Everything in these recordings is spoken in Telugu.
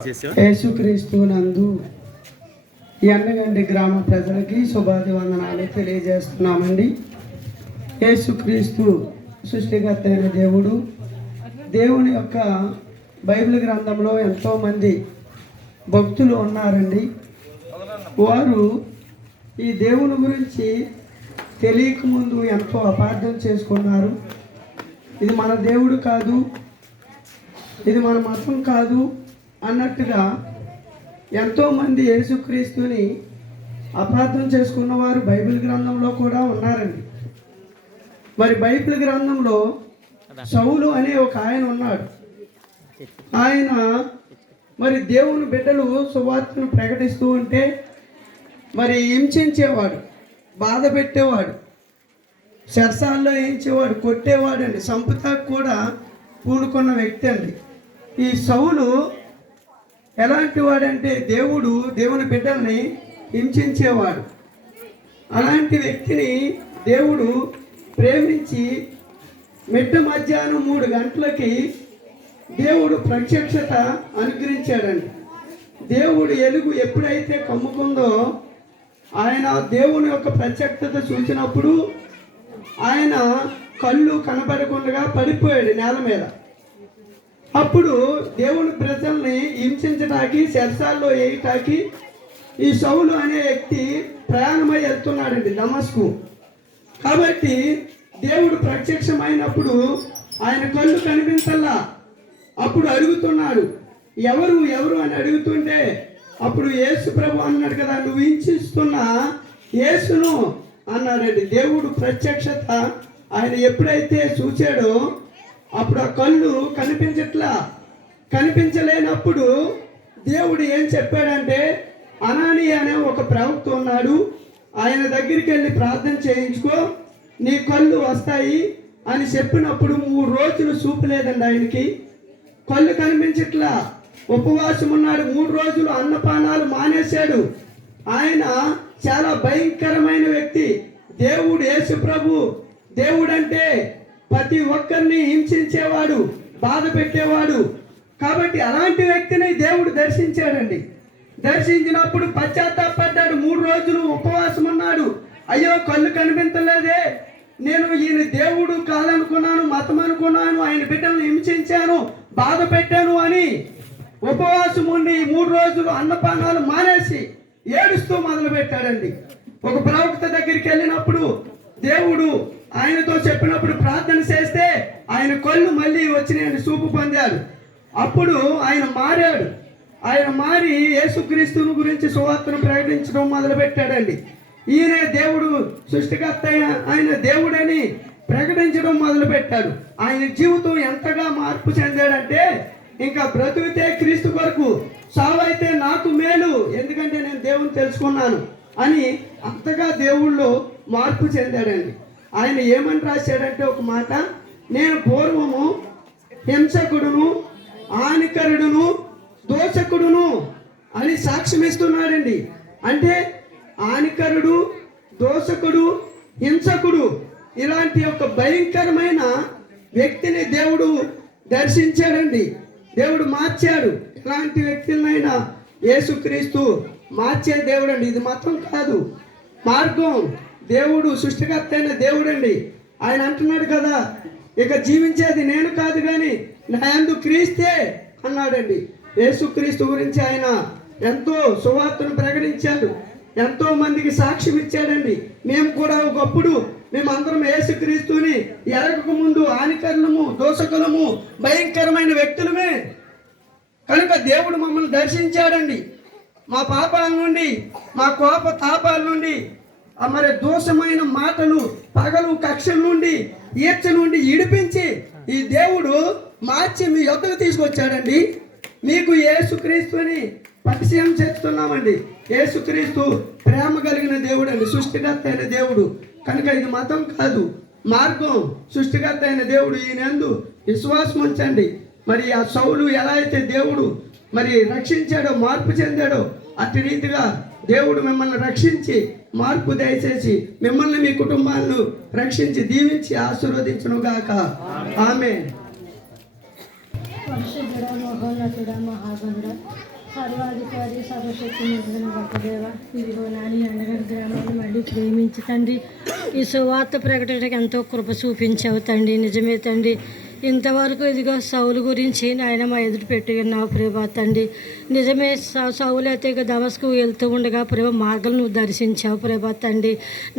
యేసుక్రీస్తు నందు ఎన్నగండి గ్రామ ప్రజలకి శుభాది వందనాలు తెలియజేస్తున్నామండి. యేసుక్రీస్తు సృష్టికర్త అయిన దేవుడు, దేవుని యొక్క బైబిల్ గ్రంథంలో ఎంతోమంది భక్తులు ఉన్నారండి. వారు ఈ దేవుని గురించి తెలియకముందు ఎంతో అపార్థం చేసుకున్నారు. ఇది మన దేవుడు కాదు, ఇది మన మతం కాదు అన్నట్టుగా ఎంతోమంది యేసుక్రీస్తుని అపార్థం చేసుకున్నవారు బైబిల్ గ్రంథంలో కూడా ఉన్నారండి. మరి బైబిల్ గ్రంథంలో సౌలు అనే ఒక ఆయన ఉన్నాడు. ఆయన మరి దేవుని బిడ్డలు సువార్తను ప్రకటిస్తూ ఉంటే మరి హింసించేవాడు, బాధ పెట్టేవాడు, శరసాల్లో వేయించేవాడు, కొట్టేవాడు అండి. సంపుతా కూడా పూనుకున్న వ్యక్తి అండి ఈ సౌలు. ఎలాంటి వాడంటే దేవుని బిడ్డల్ని హింసించేవాడు. అలాంటి వ్యక్తిని దేవుడు ప్రేమించి మిట్ట మధ్యాహ్నం 3 గంటలకి దేవుడు ప్రత్యక్షత అనుగ్రహించాడండి. దేవుడు ఎలుగు ఎప్పుడైతే కమ్ముకుందో ఆయన దేవుని యొక్క ప్రత్యక్షత చూసినప్పుడు ఆయన కళ్ళు కనబడకుండా పడిపోయాడు నేల మీద. అప్పుడు దేవుని ప్రజల్ని హింసించడానికి, శరసాల్లో వేయటానికి ఈ సౌలు అనే వ్యక్తి ప్రయాణమై వెళ్తున్నాడండి దమస్కు. కాబట్టి దేవుడు ప్రత్యక్షమైనప్పుడు ఆయన కళ్ళు కనిపించల్లా. అప్పుడు అడుగుతున్నాడు, ఎవరు ఎవరు అని అడుగుతుంటే అప్పుడు యేసు ప్రభు అన్నాడు కదా, నువ్వు హింసిస్తున్న యేసును అన్నాడండి. దేవుడు ప్రత్యక్షత ఆయన ఎప్పుడైతే చూచాడో అప్పుడు ఆ కళ్ళు కనిపించలేనప్పుడు దేవుడు ఏం చెప్పాడంటే, అనాని అనే ఒక ప్రవక్త ఉన్నాడు, ఆయన దగ్గరికి వెళ్ళి ప్రార్థన చేయించుకో, నీ కళ్ళు వస్తాయి అని చెప్పినప్పుడు 3 రోజులు చూపలేదండి ఆయనకి, కళ్ళు కనిపించట్లా. ఉపవాసం ఉన్నాడు, 3 రోజులు అన్నపానాలు మానేశాడు. ఆయన చాలా భయంకరమైన వ్యక్తి. దేవుడు యేసు ప్రభు దేవుడు అంటే ప్రతి ఒక్కరిని హింసించేవాడు, బాధ పెట్టేవాడు. కాబట్టి అలాంటి వ్యక్తిని దేవుడు దర్శించాడండి. దర్శించినప్పుడు పశ్చాత్తాపడ్డాడు. 3 రోజులు ఉపవాసం ఉన్నాడు. అయ్యో కళ్ళు కనిపించలేదే, నేను ఈయన దేవుడు కాదనుకున్నాను, మతం అనుకున్నాను, ఆయన బిడ్డలను హింసించాను, బాధ పెట్టాను అని ఉపవాసం ఉండి 3 రోజులు అన్నపానాలు మానేసి ఏడుస్తూ మొదలు పెట్టాడండి. ఒక ప్రవక్త దగ్గరికి వెళ్ళినప్పుడు దేవుడు ఆయనతో చెప్పినప్పుడు ప్రార్థన చేస్తే ఆయన కళ్ళు మళ్ళీ వచ్చినాయని చూపు పొందాడు. అప్పుడు ఆయన మారాడు. ఆయన మారి యేసుక్రీస్తుని గురించి సువార్తను ప్రకటించడం మొదలు పెట్టాడండి. ఈయనే దేవుడు సృష్టికర్త ఆయన దేవుడని ప్రకటించడం మొదలు పెట్టాడు. ఆయన జీవితం ఎంతగా మార్పు చెందాడంటే, ఇంకా బ్రతుకుతే క్రీస్తు కొరకు, సావైతే నాకు మేలు, ఎందుకంటే నేను దేవుని తెలుసుకున్నాను అని అంతగా దేవుళ్ళు మార్పు చెందాడండి. ఆయన ఏమని రాశాడంటే ఒక మాట, నేను పూర్వము హింసకుడును, హానికరుడును, దోషకుడును అని సాక్ష్యం ఇస్తున్నాడండి. అంటే హానికరుడు, దోషకుడు, హింసకుడు ఇలాంటి ఒక భయంకరమైన వ్యక్తిని దేవుడు దర్శించాడండి. దేవుడు మార్చాడు. ఇలాంటి వ్యక్తులనైనా యేసుక్రీస్తు మార్చే దేవుడు అండి. ఇది మతం కాదు, మార్గం. దేవుడు సృష్టికర్త అయిన దేవుడు అండి. ఆయన అంటున్నాడు కదా, ఇక జీవించేది నేను కాదు కానీ నా యందు క్రీస్తే అన్నాడండి. యేసుక్రీస్తు గురించి ఆయన ఎంతో సువార్తను ప్రకటించాడు, ఎంతో మందికి సాక్ష్యం ఇచ్చాడండి. మేము కూడా ఒకప్పుడు మేమందరం యేసుక్రీస్తుని ఎరగక ముందు హానికరులము, దోషకులము, భయంకరమైన వ్యక్తులమే. కనుక దేవుడు మమ్మల్ని దర్శించాడండి. మా పాపాల నుండి, మా కోప తాపాల నుండి, మరి దోషమైన మాటలు, పగలు, కక్షల నుండి, ఈర్చ నుండి ఇడిపించి ఈ దేవుడు మార్చి మీ యొద్దకు తీసుకొచ్చాడండి. మీకు యేసుక్రీస్తుని పరిచయం చేస్తున్నామండి. యేసుక్రీస్తు ప్రేమ కలిగిన దేవుడు అండి, సృష్టికర్త అయిన దేవుడు. కనుక ఇది మతం కాదు, మార్గం. సృష్టికర్త అయిన దేవుడు, ఈయనందు విశ్వాసం ఉంచండి. మరి ఆ సౌలు ఎలా అయితే దేవుడు మరి రక్షించాడో, మార్పు చెందాడో, అట్టి రీతిగా దేవుడు మిమ్మల్ని రక్షించి మార్పు దయచేసి మిమ్మల్ని మీ కుటుంబాలను రక్షించి దీవించి ఆశీర్వదించును గాక. ఆమేన్. పరిశుద్ధుడ మహోన్నతుడ మహాగణుడ సర్వాధికారి సర్వశక్తి నిజమైన గొప్ప దేవ ఇదిగో నాని అండగడ్డ గ్రామాన్ని మళ్ళీ ప్రేమించి తండ్రి ఈ సువార్త ప్రకటనకు ఎంతో కృప చూపించావు తండ్రి. నిజమే తండ్రి, ఇంతవరకు ఇదిగో సౌలు గురించి నాయన మా ఎదురు పెట్టి విన్నావు ప్రభా తండ్రి. నిజమే, సౌలు అయితే ఇక దమస్కు వెళ్తూ ఉండగా ప్రభా మార్గం నువ్వు దర్శించావు ప్రభా తండ్రి.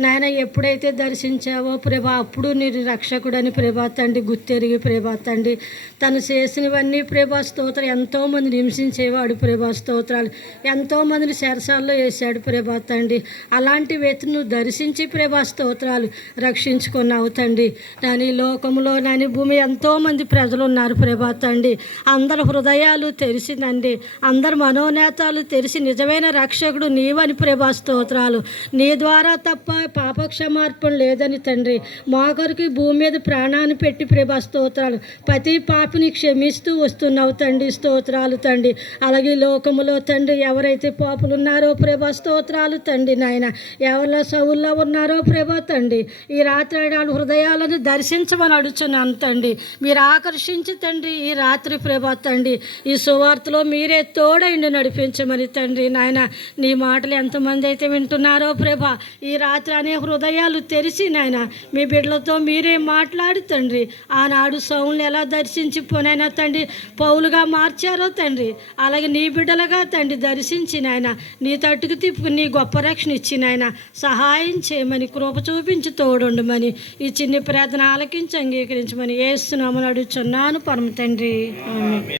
నాయన ఎప్పుడైతే దర్శించావో ప్రభా అప్పుడు నేను రక్షకుడని ప్రభా తండ్రి గుర్తెరిగి ప్రభా తండ్రి తను చేసినవన్నీ ప్రభా స్తోత్రం ఎంతోమంది హింసించేవాడు ప్రభా స్తోత్రాలు, ఎంతోమందిని శరసాల్లో వేశాడు ప్రభా తండ్రి. అలాంటి వ్యక్తిని నువ్వు దర్శించి ప్రభా స్తోత్రాలు రక్షించుకున్నావు తండ్రి. నాని లోకంలో నాని భూమి ఎంతోమంది ప్రజలు ఉన్నారు ప్రభా తండ్రి. అందరి హృదయాలు తెరిసిందండి, అందరి మనోనేతాలు తెరిచి నిజమైన రక్షకుడు నీవని ప్రభా స్తోత్రాలు. నీ ద్వారా తప్ప పాపక్షమార్పణ లేదని తండ్రి మా కొరకు భూమి మీద ప్రాణాన్ని పెట్టి ప్రభా స్తోత్రాలు ప్రతి పాపిని క్షమిస్తూ వస్తున్నావు తండ్రి. స్తోత్రాలు తండ్రి. అలాగే లోకములో తండ్రి ఎవరైతే పాపులు ఉన్నారో ప్రభా స్తోత్రాలు తండ్రి. నాయన ఎవరిలో సౌల్లో ఉన్నారో ప్రభా తండ్రి ఈ రాత్రి వాళ్ళ హృదయాలను దర్శించమని అడుగుతున్నాను తండ్రి. మీరు ఆకర్షించి తండ్రి ఈ రాత్రి ప్రభా తండ్రి ఈ సువార్తలో మీరే తోడైండి నడిపించమని తండ్రి. నాయన నీ మాటలు ఎంతమంది అయితే వింటున్నారో ప్రభా ఈ రాత్రి అనే హృదయాలు తెరిచి నాయన మీ బిడ్డలతో మీరే మాట్లాడి తండ్రి ఆనాడు సౌలుని ఎలా దర్శించి పోనైనా తండ్రి పౌలుగా మార్చారో తండ్రి అలాగే నీ బిడ్డలుగా తండ్రి దర్శించి నాయన నీ తట్టుకు తిప్పుకు నీ గొప్ప రక్షణ ఇచ్చి నాయన సహాయం చేయమని కృప చూపించి తోడుండమని ఈ చిన్ని ప్రార్థన ఆలకించి అంగీకరించమని యేసు నామమున అడుగుచున్నాను పరమ తండ్రి. ఆమేన్.